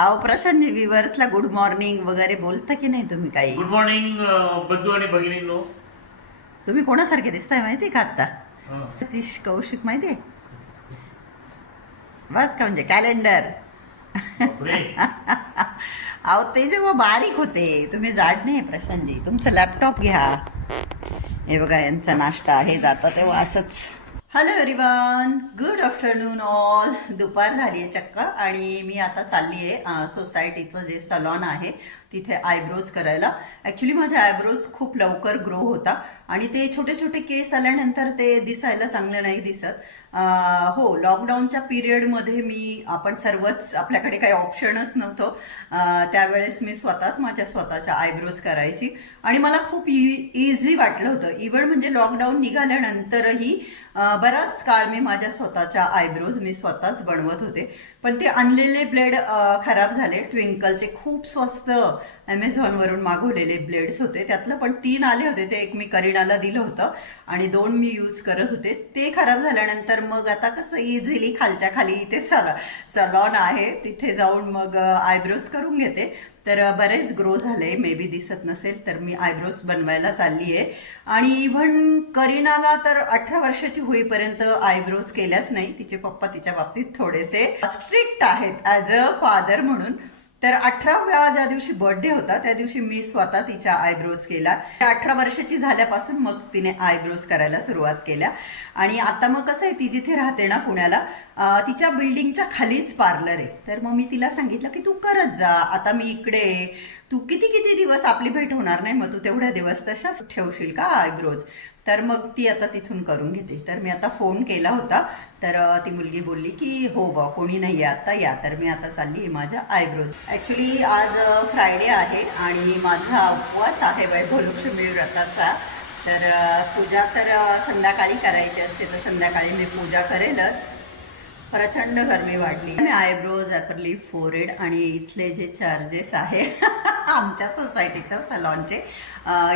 अहो Prashantji विवर्सला good morning वगैरे बोलता की नाही तुम्ही काही? गुड मॉर्निंग बंधू आणि भगिनींनो. तुम्ही कोणासारखे दिसताय माहितीये का आता हा. सतीश कौशिक माहितीये बस का म्हणजे कॅलेंडर. अहो ते जेव्हा बारीक होते तुम्ही जाड नाही प्रशांतजी. तुमचं लॅपटॉप घ्या. हे बघा यांचा नाश्ता आहे जाता तेव्हा असंच. Hello everyone good afternoon all दुपार झाली आहे चक्क आणि मी आता चालली आहे सोसायटीचं जे सलॉन आहे तिथे आयब्रोज करायला. ॲक्च्युली माझे आयब्रोज खूप लवकर ग्रो होता आणि ते छोटे छोटे केस आल्यानंतर ते दिसायला चांगले नाही दिसत. हो लॉकडाऊनच्या पिरियडमध्ये मी आपण सर्वच आपल्याकडे काही ऑप्शनच नव्हतं. त्यावेळेस मी स्वतःच माझ्या स्वतःच्या आयब्रोज करायची आणि मला खूप इझी वाटलं होतं. इव्हन म्हणजे लॉकडाऊन निघाल्यानंतरही बराच काळ मी माझ्या स्वतःच्या आयब्रोज मी स्वतःच बनवत होते. पण ते आणलेले ब्लेड खराब झाले. ट्विंकलचे खूप स्वस्त ॲमेझॉनवरून मागवलेले ब्लेड्स होते. त्यातलं पण तीन आले होते. ते एक मी करीनाला दिलं होतं आणि दोन मी यूज करत होते. ते खराब झाल्यानंतर मग आता कसं इझिली खालच्या खाली इथे सल सलॉन आहे. तिथे जाऊन मग आयब्रोज करून घेते. तर बरेच ग्रो झाले मे बी दिसत नसेल तर मी आयब्रोज बनवायला चालली आहे आणि इव्हन करीनाला तर अठरा वर्षाची होईपर्यंत आयब्रोज केल्याच नाही. तिचे पप्पा तिच्या बाबतीत थोडेसे स्ट्रिक्ट आहेत ॲज अ फादर म्हणून. तर अठराव्या ज्या दिवशी बर्थडे होता त्या दिवशी मी स्वतः तिच्या आयब्रोज केला अठरा वर्षाची झाल्यापासून मग तिने आयब्रोज करायला सुरुवात केल्या. आणि आता मग कसं आहे ती जिथे राहते ना पुण्याला तिच्या बिल्डिंगच्या खालीच पार्लर आहे. तर मग मी तिला सांगितलं की तू करत जा आता मी इकडे तू किती किती दिवस आपली भेट होणार नाही मग तू तेवढ्या दिवस तशाच ठेवशील का आयब्रोज? तर मग ती आता तिथून करून घेते. तर मी आता फोन केला होता तर ती मुलगी बोलली की हो बा कोणी नाही आहे आता या. तर मी आता चालली आहे माझ्या आयब्रोज. ॲक्च्युली आज फ्रायडे आहे आणि माझा उपवास आहे वैभवलक्ष्मी व्रताचा. तर पूजा तर संध्याकाळी करायची असते तर संध्याकाळी मी पूजा करेलच. प्रचंड गरमी वाढली. मी आयब्रोज ॲपरली फोरेड आणि इथले जे चार्जेस आहे आमच्या सोसायटीच्या सलॉनचे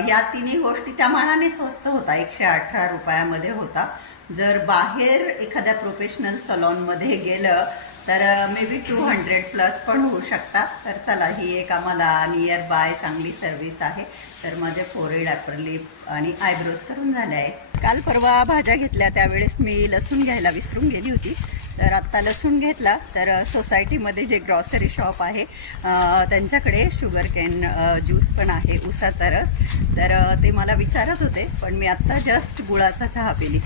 या तिन्ही गोष्टी त्या मानाने स्वस्त होता. एकशे अठरा रुपयामध्ये होता. जर बाहेर एखाद्या प्रोफेशनल सलॉनमध्ये गेलं तर maybe two hundred plus पण होऊ शकता. तर चला ही एक आम्हाला नियर बाय चांगली सर्व्हिस आहे. तर माझे फोरेड ॲपर लिप आणि आयब्रोज करून झाले आहे. काल परवा भाज्या घेतल्या त्यावेळेस मी लसूण घ्यायला विसरून गेली होती. तर आत्ता लसूण घेतला तर सोसायटीमध्ये जे ग्रॉसरी शॉप आहे त्यांच्याकडे शुगर कॅन ज्यूस पण आहे उसाचा रस. तर ते मला विचारत होते पण मी आत्ता जस्ट गुळाचा चहा पिली.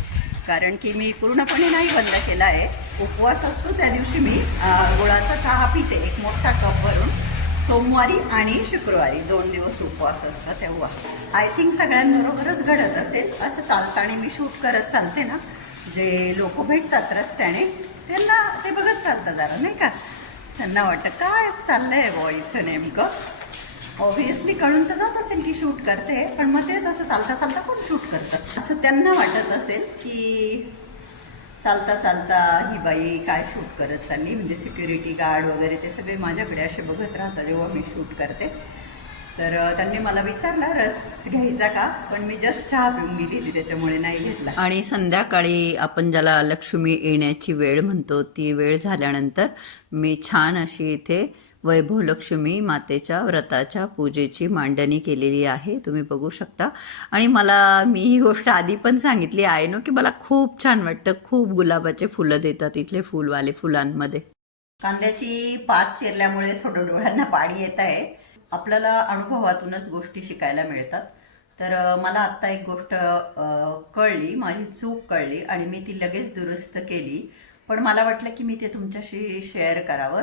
कारण की मी पूर्णपणे नाही बंद केला आहे. उपवास असतो त्या दिवशी मी गुळाचा चहा पिते एक मोठा कप भरून. सोमवारी आणि शुक्रवारी दोन दिवस उपवास असतात तेव्हा. आय थिंक सगळ्यांबरोबरच घडत असेल असं चालताना मी शूट करत चालते ना. जे लोक भेटतात रस्त्याने त्यांना ते बघत चालतं जरा नाही का? त्यांना वाटतं काय चाललंय बॉईचं नेमकं? ऑब्विसली कळून तर जात असेल की शूट करते पण मग तेच असं चालता चालता कोण शूट करतात असं त्यांना वाटत असेल की चालता चालता ही बाई काय शूट करत चालली? म्हणजे सिक्युरिटी गार्ड वगैरे ते सगळे माझ्याकडे असे बघत राहतात जेव्हा मी शूट करते. तर त्यांनी मला विचारला रस घ्यायचा का? पण मी जस्ट चहा पिऊन गेली त्याच्यामुळे नाही घेतला. आणि संध्याकाळी आपण ज्याला लक्ष्मी येण्याची वेळ म्हणतो ती वेळ झाल्यानंतर मी छान अशी इथे वैभव लक्ष्मी मातेच्या व्रताच्या पूजेची मांडणी केलेली आहे. तुम्ही बघू शकता. आणि मला मी ही गोष्ट आधी पण सांगितली आहे ना की मला खूप छान वाटतं. खूप गुलाबाचे फुलं देतात इथले फुलवाले फुलांमध्ये. कांद्याची पात चिरल्यामुळे थोडं डोळ्यांना पाणी येत आहे. आपल्याला अनुभवातूनच गोष्टी शिकायला मिळतात. तर मला आत्ता एक गोष्ट कळली. माझी चूक कळली आणि मी ती लगेच दुरुस्त केली. पण मला वाटलं की मी ते तुमच्याशी शेअर करावं.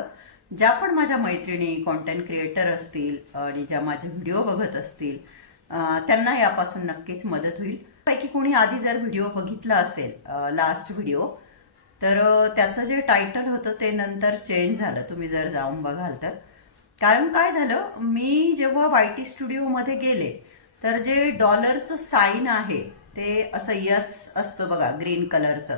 ज्या पण माझ्या मैत्रिणी कॉन्टेंट क्रिएटर असतील आणि ज्या माझे व्हिडिओ बघत असतील त्यांना यापासून नक्कीच मदत होईल. पैकी कोणी आधी जर व्हिडिओ बघितला असेल लास्ट व्हिडिओ तर त्याचं जे टायटल होतं ते नंतर चेंज झालं. तुम्ही जर जाऊन बघाल तर. कारण काय झालं मी जेव्हा वाय टी स्टुडिओमध्ये गेले तर जे डॉलरचं साईन आहे ते असं यस असतं बघा ग्रीन कलरचं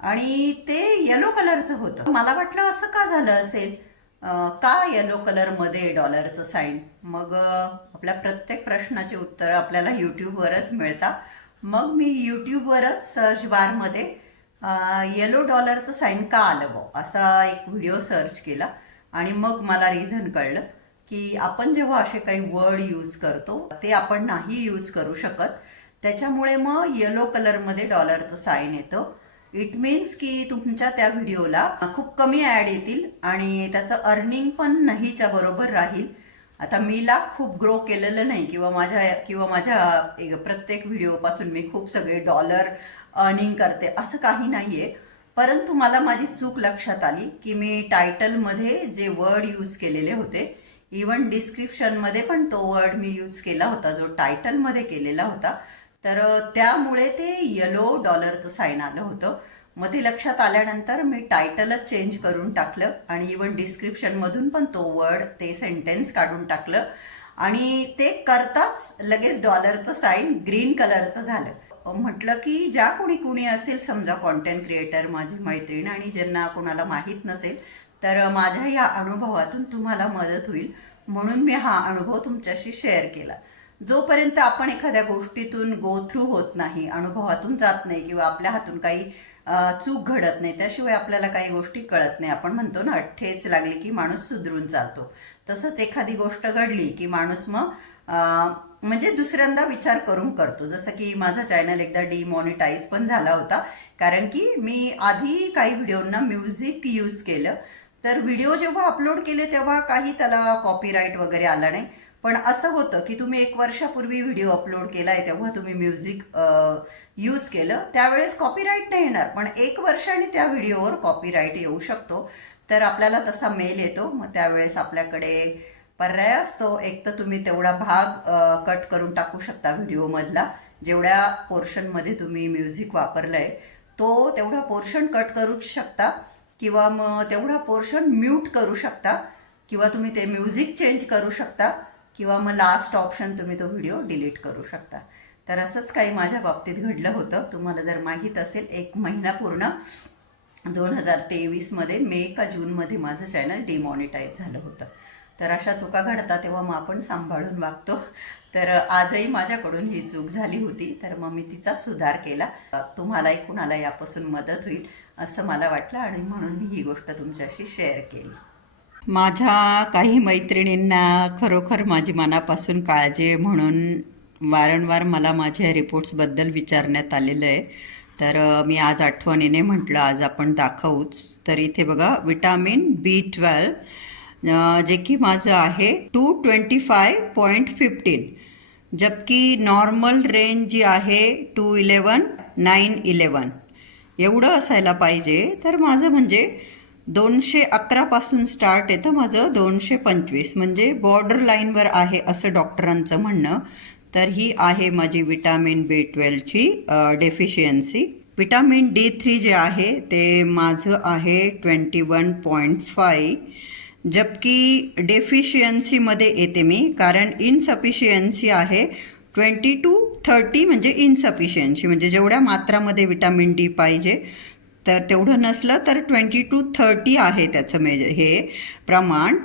आणि ते येलो कलरचं होतं. मला वाटलं असं का झालं असेल? का येलो कलरमध्ये डॉलरचं साईन मग आपल्या प्रत्येक प्रश्नाचे उत्तर आपल्याला यूट्यूबवरच मिळतात मग मी यूट्यूबवरच सर्च बारमध्ये येलो डॉलरचं साईन का आलं बो? असा एक व्हिडिओ सर्च केला. आणि मग मला रिझन कळलं की आपण जेव्हा असे काही वर्ड यूज करतो ते आपण नाही यूज करू शकत. त्याच्यामुळे मग येलो कलरमध्ये डॉलरचं साईन येतं. इट मीन्स की तुमच्या त्या व्हिडिओला खूप कमी ॲड येतील आणि त्याचं अर्निंग पण नाहीच्या बरोबर राहील. आता मी ला खूप ग्रो केलेलं नाही किंवा माझ्या किंवा माझ्या प्रत्येक व्हिडिओपासून मी खूप सगळे डॉलर अर्निंग करते असं काही नाही आहे परंतु मला माझी चूक लक्षात आली की मी टायटलमध्ये जे वर्ड यूज केलेले होते इवन डिस्क्रिप्शनमध्ये पण तो वर्ड मी यूज केला होता जो टायटलमध्ये केलेला होता तर त्यामुळे ते यलो डॉलरचं साईन आलं होतं. मग ते लक्षात आल्यानंतर मी टायटलच चेंज करून टाकलं आणि इवन डिस्क्रिप्शनमधून पण तो वर्ड ते सेंटेन्स काढून टाकलं. आणि ते करताच लगेच डॉलरचं साईन ग्रीन कलरचं झालं. म्हटलं की ज्या कोणी कुणी असेल समजा कॉन्टेंट क्रिएटर माझी मैत्रीण आणि ज्यांना कोणाला माहीत नसेल तर माझ्या या अनुभवातून तुम्हाला मदत होईल. म्हणून मी हा अनुभव तुमच्याशी शेअर केला. जोपर्यंत आपण एखाद्या गोष्टीतून गो थ्रू होत नाही अनुभवातून जात नाही किंवा आपल्या हातून काही चूक घडत नाही त्याशिवाय आपल्याला काही गोष्टी कळत नाही. आपण म्हणतो ना ठेच लागली की माणूस सुधरून चालतो. तसंच एखादी गोष्ट घडली की माणूस मग म्हणजे दुसऱ्यांदा विचार करून करतो. जसं की माझा चॅनल एकदा डिमॉनिटाईज पण झाला होता. कारण की मी आधी काही व्हिडिओंना म्युझिक यूज केलं. तर व्हिडिओ जेव्हा अपलोड केले तेव्हा काही त्याला कॉपीराईट वगैरे आला नाही. पण असं होतं की तुम्ही एक वर्षापूर्वी व्हिडिओ अपलोड केला आहे तेव्हा तुम्ही म्युझिक यूज केलं. त्यावेळेस कॉपीराईट नाही येणार पण एक वर्षाने त्या व्हिडिओवर कॉपीराईट येऊ शकतो. तर आपल्याला तसा मेल येतो. मग त्यावेळेस आपल्याकडे पर्याय असतो. एक तर तुम्ही तेवढा भाग कट करून टाकू शकता व्हिडिओमधला. जेवढ्या पोर्शनमध्ये तुम्ही म्युझिक वापरलं आहे तो तेवढा पोर्शन कट करू शकता किंवा मग तेवढा पोर्शन म्यूट करू शकता किंवा तुम्ही ते म्युझिक चेंज करू शकता. किंवा मग लास्ट ऑप्शन तुम्ही तो व्हिडिओ डिलीट करू शकता. तर असंच काही माझ्या बाबतीत घडलं होतं. तुम्हाला जर माहीत असेल एक महिना पूर्ण दोन हजार तेवीसमध्ये मे का जूनमध्ये माझं चॅनल डिमॉनिटाईज झालं होतं. तर अशा चुका घडतात तेव्हा मग आपण सांभाळून वागतो. तर आजही माझ्याकडून ही चूक झाली होती. तर मग मी तिचा सुधार केला. तुम्हालाही कुणाला यापासून मदत होईल असं मला वाटलं आणि म्हणून मी ही गोष्ट तुमच्याशी शेअर केली. माझ्या काही मैत्रिणींना खरोखर माझी मनापासून काळजी म्हणून वारंवार मला माझ्या रिपोर्ट्सबद्दल विचारण्यात आलेलं आहे. तर मी आज आठवणीने म्हटलं आज आपण दाखवूच. तर इथे बघा विटामिन बी ट्वेल्व जे की माझं आहे two twenty five point fifteen जबकी नॉर्मल रेंज जी आहे टू इलेवन नाईन इलेवन एवढं असायला पाहिजे. तर माझं म्हणजे दोनशे अकरापासून स्टार्ट येतं माझं दोनशे पंचवीस. म्हणजे बॉर्डर लाईनवर आहे असं डॉक्टरांचं म्हणणं. तर ही आहे माझी विटॅमिन बी ट्वेल्वची डेफिशियन्सी विटॅमिन डी थ्री जे आहे ते माझं आहे ट्वेंटी वन पॉईंट फाय जबकी डेफिशियन्सीमध्ये येते मी कारण इनसफिशियन्सी आहे ट्वेंटी टू थर्टी म्हणजे इनसफिशियन्सी म्हणजे जेवढ्या मात्रामध्ये विटॅमिन डी पाहिजे तर तेवढं नसलं तर ट्वेंटी टू थर्टी आहे त्याचं मेज हे प्रमाण.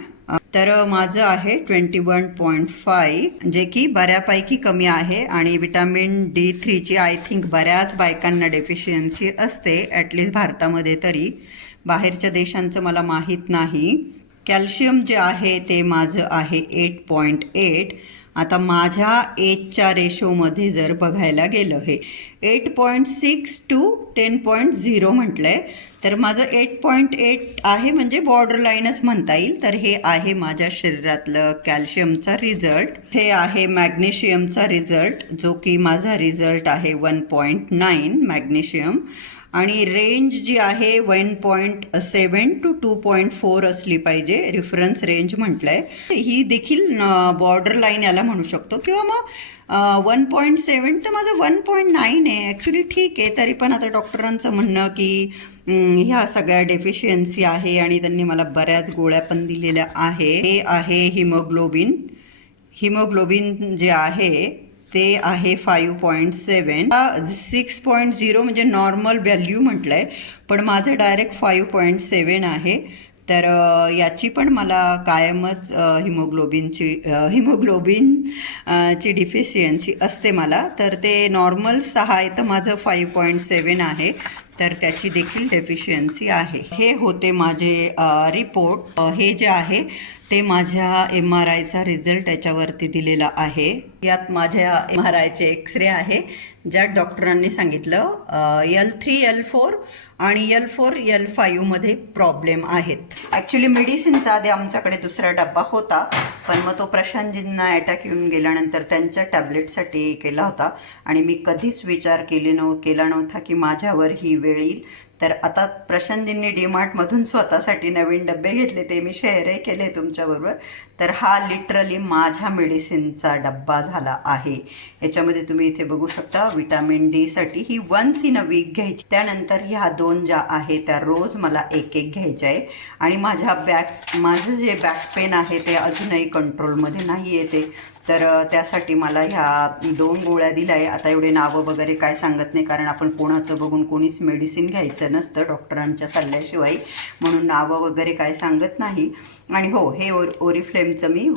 तर माझं आहे ट्वेंटी वन पॉईंट फाय जे की बऱ्यापैकी कमी आहे आणि विटॅमिन डी थ्रीची आय थिंक बऱ्याच बायकांना डेफिशियन्सी असते ॲटलिस्ट भारतामध्ये तरी. बाहेरच्या देशांचं मला माहीत नाही. कॅल्शियम जे आहे ते माझं आहे एट पॉईंट एट. आता माझ्या एजच्या रेशोमध्ये जर बघायला गेलं हे eight point six to ten point zero म्हटलं आहे तर माझं एट पॉईंट एट आहे म्हणजे बॉर्डर लाईनच म्हणता येईल. तर हे आहे माझ्या शरीरातलं कॅल्शियमचा रिझल्ट हे आहे मॅग्नेशियमचा रिझल्ट जो की माझा रिझल्ट आहे वन पॉईंट नाईन मॅग्नेशियम आणि रेंज जी आहे one point seven to two point four असली पाहिजे रिफरन्स रेंज म्हटलं आहे ही देखील बॉर्डर लाईन याला म्हणू शकतो. किंवा मग वन पॉईंट सेवन तर माझं वन पॉईंट नाईन आहे. ॲक्च्युली ठीक आहे. तरी पण आता डॉक्टरांचं म्हणणं की ह्या सगळ्या डेफिशियन्सी आहे आणि त्यांनी मला बऱ्याच गोळ्या पण दिलेल्या आहे. हे आहे हिमोग्लोबिन हिमोग्लोबिन जे आहे ते आहे five point seven six point zero म्हणजे नॉर्मल व्हॅल्यू म्हटलं आहे पण माझं डायरेक्ट फाईव्ह पॉईंट सेवन आहे. तर याची पण मला कायमच हिमोग्लोबिनची हिमोग्लोबिन ची डिफिशियन्सी असते मला. तर ते नॉर्मल सहा आहे तर माझं फाईव्ह पॉईंट सेवन आहे. तर त्याची देखील डेफिशियन्सी आहे. हे होते माझे रिपोर्ट हे जे आहे ते माझ्या एम आर आयचा रिझल्ट याच्यावरती दिलेला आहे. यात माझ्या एम आर आयचे एक्सरे आहे ज्यात डॉक्टरांनी सांगितलं यल थ्री यल फोर आणि यल फोर यल फाईव्हमध्ये प्रॉब्लेम आहेत. ॲक्च्युली मेडिसिनचा आधी आमच्याकडे दुसरा डब्बा होता पण मग तो प्रशांतजींना अटॅक येऊन गेल्यानंतर त्यांच्या टॅबलेटसाठी केला होता. आणि मी कधीच विचार केले नव केला नव्हता की माझ्यावर ही वेळ येईल. तर आता प्रशांतजींनी डीमार्टमधून स्वतःसाठी नवीन डबे घेतले ते मी शेअरही केले तुमच्याबरोबर. तर हा लिटरली माझ्या मेडिसिनचा डब्बा झाला आहे. याच्यामध्ये तुम्ही इथे बघू शकता विटॅमिन डीसाठी ही वन्स इन अ वीक घ्यायची. त्यानंतर ह्या दोन ज्या आहे त्या रोज मला एक एक घ्यायच्या आहे आणि माझ्या बॅक माझं जे बॅक पेन आहे ते अजूनही कंट्रोलमध्ये नाही येते. तर त्यासाठी मला ह्या दोन गोळ्या दिल्या आहे आता एवढे नावं वगैरे काय सांगत नाही कारण आपण कोणाचं बघून कोणीच मेडिसिन घ्यायचं नसतं डॉक्टरांच्या सल्ल्याशिवाय. म्हणून नावं वगैरे काय सांगत नाही. आणि हो हे ओर ओरिफ्लेमचं मी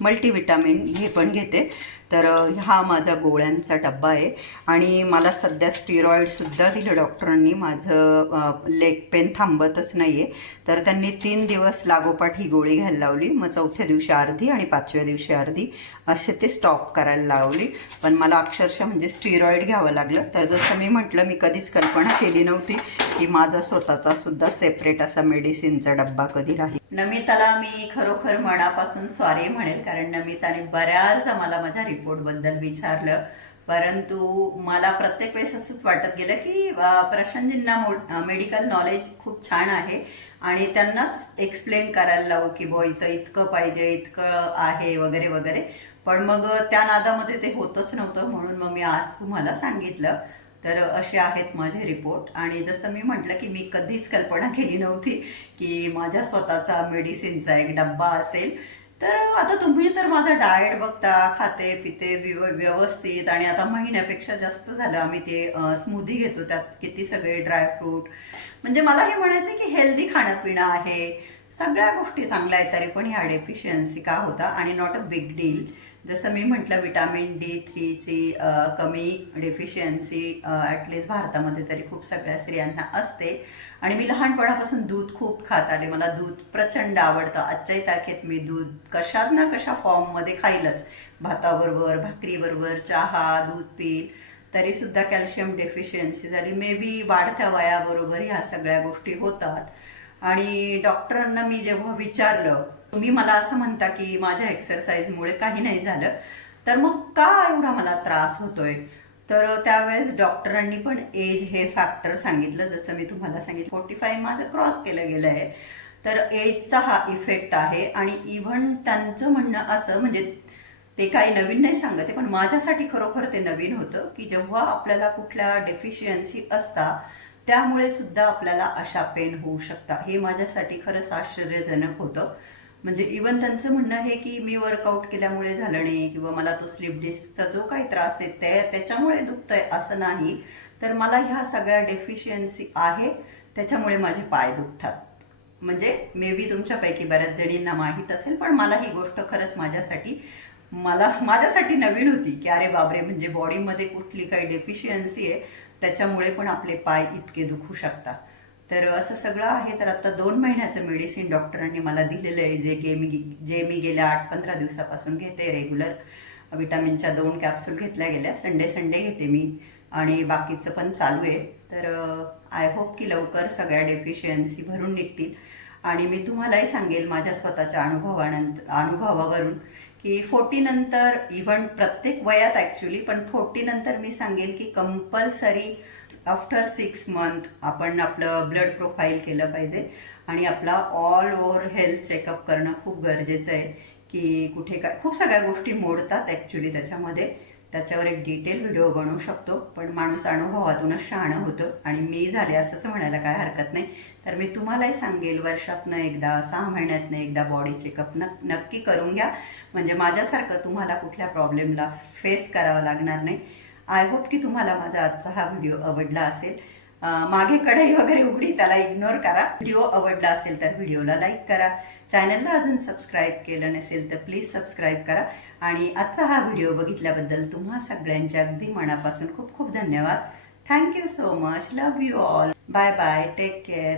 मल्टीविटामिन हे पण घेते. तर हा माझा गोळ्यांचा डब्बा आहे. आणि मला सध्या स्टिरॉईडसुद्धा दिलं डॉक्टरांनी माझं लेग पेन थांबतच नाही आहे तर त्यांनी तीन दिवस लागोपाठ ही गोळी घ्यायला लावली. मग चौथ्या दिवशी अर्धी आणि पाचव्या दिवशी अर्धी असे ते स्टॉप करायला लावली. पण मला अक्षरशः म्हणजे स्टिरॉईड घ्यावं लागलं. तर जसं मी म्हटलं मी कधीच कल्पना केली नव्हती की माझा स्वतःचा सुद्धा सेपरेट असा मेडिसिनचा डब्बा कधी राहील. नमिताला मी खरोखर मनापासून सॉरी म्हणेल. कारण नमिताने बऱ्याचदा मला माझ्या रिपोर्टबद्दल विचारलं. परंतु मला प्रत्येक वेळेस असंच वाटत गेलं की प्रशांतजींना मेडिकल नॉलेज खूप छान आहे. आणि त्यांनाच एक्सप्लेन करायला लावू की बॉयचं इतकं पाहिजे इतकं आहे वगैरे वगैरे. पण मग त्या नादामध्ये ते होतच नव्हतं. म्हणून मग मी आज तुम्हाला सांगितलं. तर असे आहेत माझे रिपोर्ट आणि जसं मी म्हटलं की मी कधीच कल्पना केली नव्हती की माझ्या स्वतःचा मेडिसिनचा एक डब्बा असेल. तर आता तुम्ही तर माझा डाएट बघता खाते पिते व्यवस्थित आणि आता महिन्यापेक्षा जास्त झालं आम्ही ते स्मूदी घेतो त्यात किती सगळे ड्रायफ्रूट म्हणजे मला हे म्हणायचं की हेल्दी खाणं पिणं आहे. सगळ्या गोष्टी चांगल्या आहेत तरी पण ह्या डेफिशियन्सी का होता? आणि नॉट अ बिग डील जसं मी म्हटलं विटॅमिन डी थ्रीची कमी डेफिशियन्सी ॲटलिस्ट भारतामध्ये तरी खूप सगळ्या स्त्रियांना असते. आणि मी लहानपणापासून दूध खूप खात आले. मला दूध प्रचंड आवडतं. आजच्याही तारखेत मी दूध कशात ना कशा फॉर्ममध्ये खाईलच. भाताबरोबर भाकरीबरोबर चहा दूध पील तरी सुद्धा कॅल्शियम डेफिशियन्सी झाली मे बी वाढत्या वयाबरोबर ह्या सगळ्या गोष्टी होतात. आणि डॉक्टरांना मी जेव्हा विचारलं तुम्ही मला असं म्हणता की माझ्या एक्सरसाइजमुळे काही नाही झालं तर मग का एवढा मला त्रास होतोय? तर त्यावेळेस डॉक्टरांनी पण एज हे फॅक्टर सांगितलं. जसं मी तुम्हाला सांगितलं फोर्टी फाईव्ह माझं क्रॉस केलं गेलं आहे. तर एजचा हा इफेक्ट आहे आणि इव्हन त्यांचं म्हणणं असं म्हणजे ते काही नवीन नाही सांगत आहे पण माझ्यासाठी खरोखर ते नवीन होतं की जेव्हा आपल्याला कुठल्या डेफिशियन्सी असता त्यामुळे सुद्धा आपल्याला अशा पेन होऊ शकता. हे माझ्यासाठी खरंच आश्चर्यजनक होतं. म्हणजे इवन त्यांचं म्हणणं आहे की मी वर्कआउट केल्यामुळे झालं नाही किंवा मला तो स्लिप डिस्कचा जो काही त्रास आहे ते त्याच्यामुळे दुखतंय असं नाही. तर मला ह्या सगळ्या डेफिशियन्सी आहे त्याच्यामुळे माझे पाय दुखतात. म्हणजे मे बी तुमच्यापैकी बऱ्याच जणींना माहीत असेल पण मला ही गोष्ट खरंच माझ्यासाठी मला माझ्यासाठी नवीन होती की अरे बाबरे म्हणजे बॉडीमध्ये कुठली काही डेफिशियन्सी आहे त्याच्यामुळे पण आपले पाय इतके दुखू शकतात. तर असं सगळं आहे. तर आता दोन महिन्याचं मेडिसिन डॉक्टरांनी मला दिलेलं आहे. जे गे मी जे मी गेल्या आठ पंधरा दिवसापासून घेते रेग्युलर विटामिनच्या दोन कॅप्सूल घेतल्या गेल्या. संडे संडे घेते मी. आणि बाकीचं पण चालू आहे. तर आय होप की लवकर सगळ्या डेफिशियन्सी भरून निघतील. आणि मी तुम्हालाही सांगेल माझ्या स्वतःच्या अनुभवानंतर अनुभवावरून की फोर्टीनंतर इव्हन प्रत्येक वयात ॲक्च्युली पण फोर्टीनंतर मी सांगेल की कंपल्सरी आफ्टर सिक्स मंथ आपण आपलं ब्लड प्रोफाईल केलं पाहिजे आणि आपला ऑल ओव्हर हेल्थ चेकअप करणं खूप गरजेचं आहे की कुठे काय खूप सगळ्या गोष्टी मोडतात ॲक्च्युली त्याच्यामध्ये. त्याच्यावर एक डिटेल व्हिडिओ बनवू शकतो. पण माणूस अनुभवातूनच शहाणं होतं आणि मी झाले असंच म्हणायला काय हरकत नाही. तर मी तुम्हालाही सांगेल वर्षातनं एकदा सहा महिन्यातनं एकदा बॉडी चेकअप न नक्की करून घ्या. म्हणजे माझ्यासारखं तुम्हाला कुठल्या प्रॉब्लेमला फेस करावं लागणार नाही. आय होप की तुम्हाला माझा आजचा हा व्हिडिओ आवडला असेल. मागे कढई वगैरे उघडी त्याला इग्नोर करा. व्हिडिओ आवडला असेल तर व्हिडिओला लाईक करा. चॅनलला अजून सबस्क्राईब केलं नसेल तर प्लीज सबस्क्राईब करा. आणि आजचा हा व्हिडिओ बघितल्याबद्दल तुम्हा सगळ्यांच्या अगदी मनापासून खूप खूप धन्यवाद. Thank you so much love you all bye bye take care